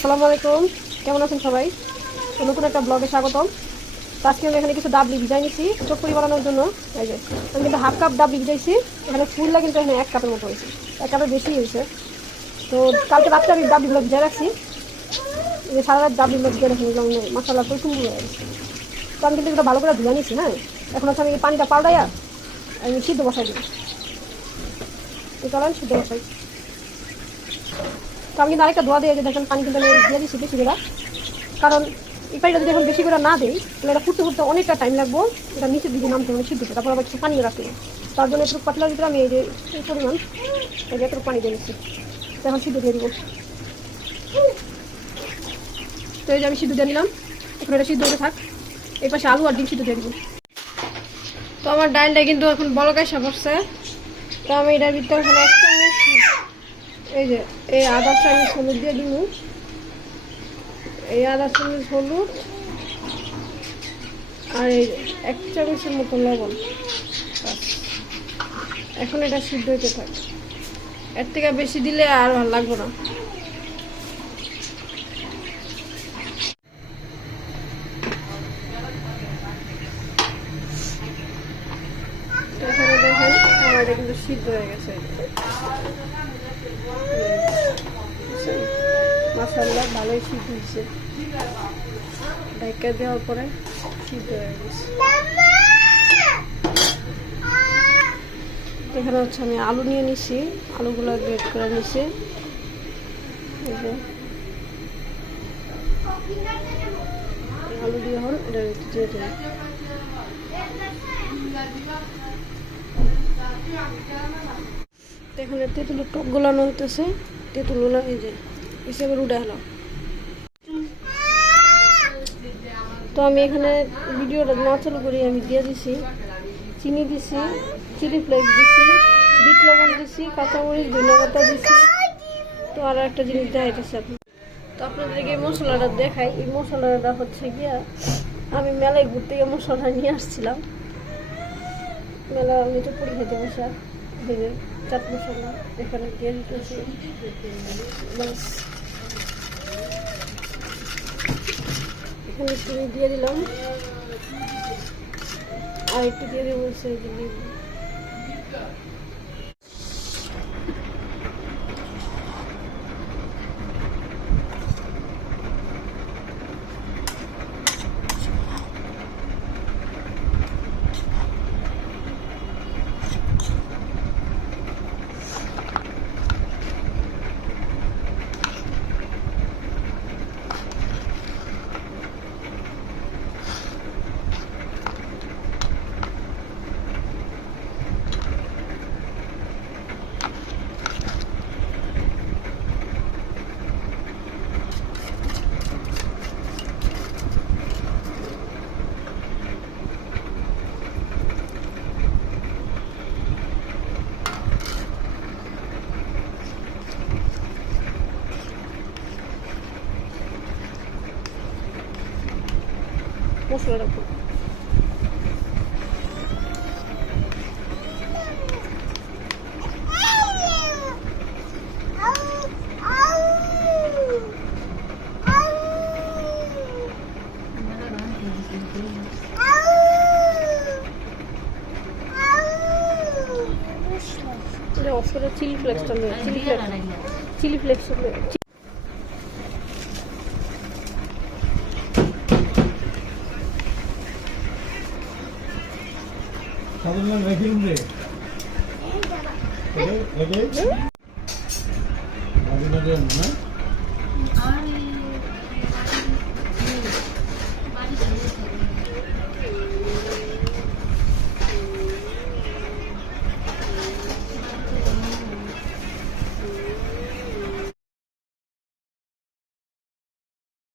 আসসালামু আলাইকুম, কেমন আছেন সবাই? তো নতুন একটা ব্লগে স্বাগতম। তো আজকে আমি এখানে কিছু ডাবলি ভিজাই নিচ্ছি চটপটি বানানোর জন্য। এই যে আমি কিন্তু হাফ কাপ ডাবলি ভিজাইছি, এখানে ফুলটা কিন্তু এখানে 1 কাপের মতো হয়েছে, 1 কাপের বেশি হয়েছে। তো কালকে রাত্রে আমি ডাবলিগুলো ভিজাই রাখছি, এই যে সারা রাত ডাবলিগুলো ভিজাই রাখি নিলাম, মশলা করে সুন্দর হয়ে গেছে। তো আমি কিন্তু এটা ভালো করে ধুয়ে নিচ্ছি। হ্যাঁ, এখন হচ্ছে আমি এই পানিটা পাল্টাইয়া আমি সিদ্ধ বসাই দিই। তো চলেন সিদ্ধ বসাই। তো আমি কিন্তু আরেকটা ধোয়া দিয়ে দেখেন পানি কিন্তু আমি দিয়ে দিচ্ছি বেশি করে, কারণ এই পানিটা যদি এখন বেশি করে না দিই তাহলে এটা ফুটতে ফুটতে অনেকটা টাইম লাগবো, এটা নিচের দিকে নামতে হবে সিদ্ধ, তারপর আবার কিছু পানিও রাখতে হবে। তার জন্য একটু পাতলার ভিতরে আমি এই যে এই পরিমাণ এই যে একটু পানি দিয়ে নিচ্ছি, এখন সিদ্ধ দিয়ে দিব। তো এই যে আমি সিদ্ধ দিয়ে নিলাম, এখন এটা সিদ্ধ হতে থাক। এই পাশে আলু আর ডিম সিদ্ধ দিয়ে দিব। তো আমার ডালটা কিন্তু এখন বলকায় পড়ছে। তো আমি এটার ভিতরে এখন 1 চামচ এই যে এই আধা চামচ হলুদ দিয়ে দিব, এই আধা চামচ হলুদ আর এই 1 চামচের মতো লবণ। এখন এটা সিদ্ধ হইতে থাকে, এর থেকে বেশি দিলে আর ভালো লাগবে না। এখানে দেখেন আমার এটা কিন্তু সিদ্ধ হয়ে গেছে, মাশাআল্লাহ ভালোই সিদ্ধ হয়েছে। ঢাকা দেওয়ার পরে সিদ্ধ হয়ে গেছে। এখানে হচ্ছে আমি আলু নিয়ে নিছি, আলুগুলো গ্রেট করে নিছি। আলু দিয়ে এখন এটা দিয়ে দিই। এখানে তেঁতুলের টকগুলো নইতেছে, তেঁতুলগুলো এই যে হিসেবে উঠে হলো। তো আমি এখানে ভিডিওটা না চালু করি আমি দিয়ে দিছি চিনি দিছি, চিলি ফ্লেক্স দিছি, বিট লবণ দিছি, কাঁচামরিচ ধনেপাতা দিছি। তো আর একটা জিনিস দেখাইতেছি আপনি, তো আপনাদেরকে এই মশলাটা দেখাই। এই মশলাটা হচ্ছে গিয়া আমি মেলায় ঘুরতে গিয়ে মশলাটা নিয়ে আসছিলাম, মেলা আমি তো পরি খেতে বসা ভেজে চাট মশলা এখানে দিয়ে দিতেছি। এখানে চিনি দিয়ে দিলাম, আর একটু দিয়ে দিয়ে বলছে মশলাটা চিলি ফ্লেক্সটা নেই, চিলি ফ্লেক্সটা নেই।